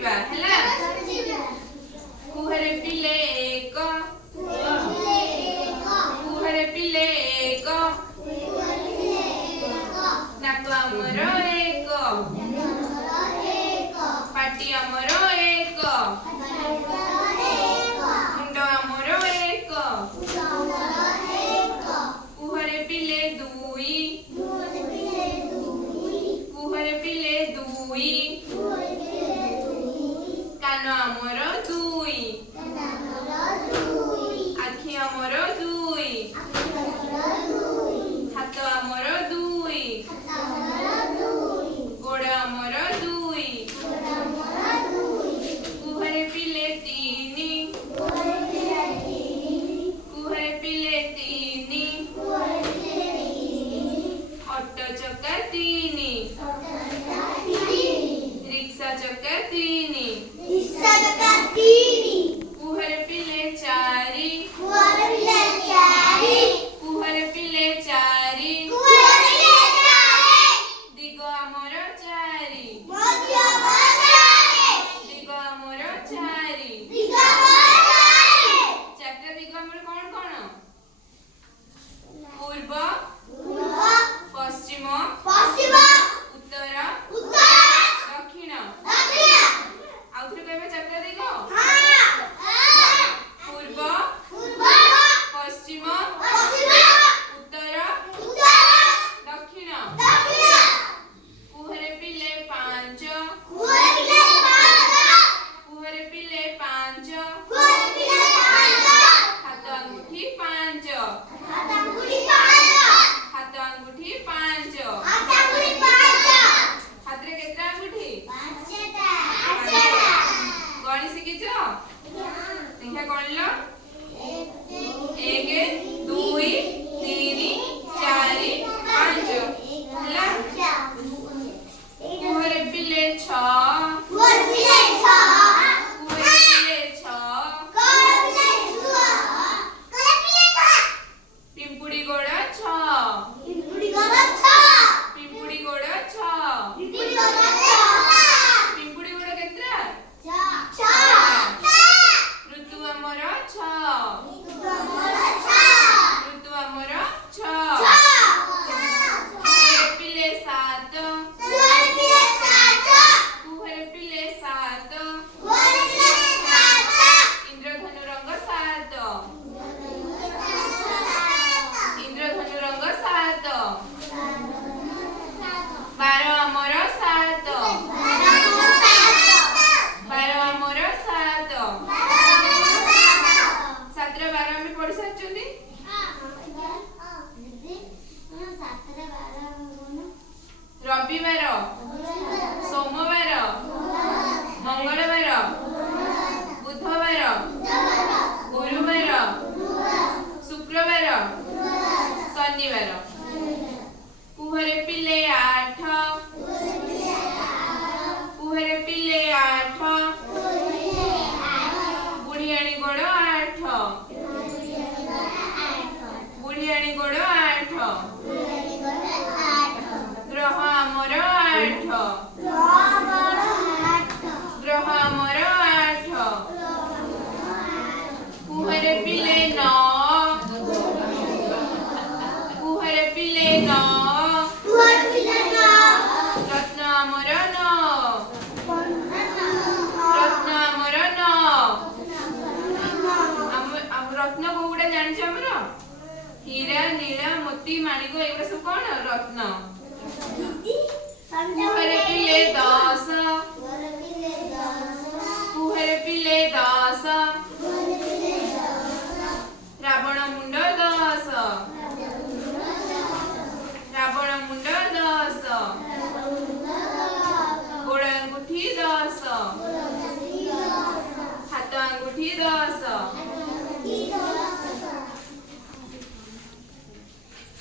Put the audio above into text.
लिखिबा हैला कुहरे पिले एक कुहरे पिले एक नाक आमर एक पाटी आमर एक मुंड आमर एक कुहरे पिले दुई कुहरे पिले दुई कान आमर दुई आखि आमर दुई हाथ आमर दुई गोड़ आमर दुई कुहरे पिले तीनी कुहरे पिले तीनी ऑटो चक्का तीनी रिक्शा चक्का तीनी कुहरे पिले चारी कुहरे पिले चारी दिग आमर चारी दिग आमर चारी चारटा दिग आमर कौन कौन पूर्व पश्चिम उत्तर दक्षिण आउथरे कहबे चारटा दिग पूर्व पश्चिम उत्तर दक्षिण कुहरे पिले पांच कुहरे पिले पांच हाथ अंगूठी पांच हाथ अंगूठी पांच हाथरे केतरा अंगूठी गणी शिखिच देखा गणिल 1 2 3 4 5 ହେଲା कुहरे पिले 6 कुहरे पिले 6 पिंपुड़ी गोड़ 6 पिंपुड़ी गोड़ 6 पिंपुड़ी गोड़ केतरा ऋतु आमर 6 ऋतु आमर 6 कुहरे पिले 7 कुहरे पिले 7 इंद्रधनु रंग 7 इंद्रधनु रंग 7 12 आमर 7 12 आमर 7 7 12 आमे पढ़ी सारचंदी रविवार सोमवार मंगलवार बुधवार गुरुवार शुक्रवार शनिवार कुहरे पिले 8 कुहरे पिले 8 बुढ़ियाणी गोड़ 8 बुढ़ियाणी गोड़ 8 ग्रह आमर 8 ग्रह आमर 8 कुहरे पिले 9 कुहरे पिले 9 रत्न आमर 9 रत्न आमर 9 रत्न कोगुड़ा जानिछ हमर हीरा नीला मोती माणिक एगुड़ा सब कौन रत्न कुहरे पिले 10 कुहरे पिले 10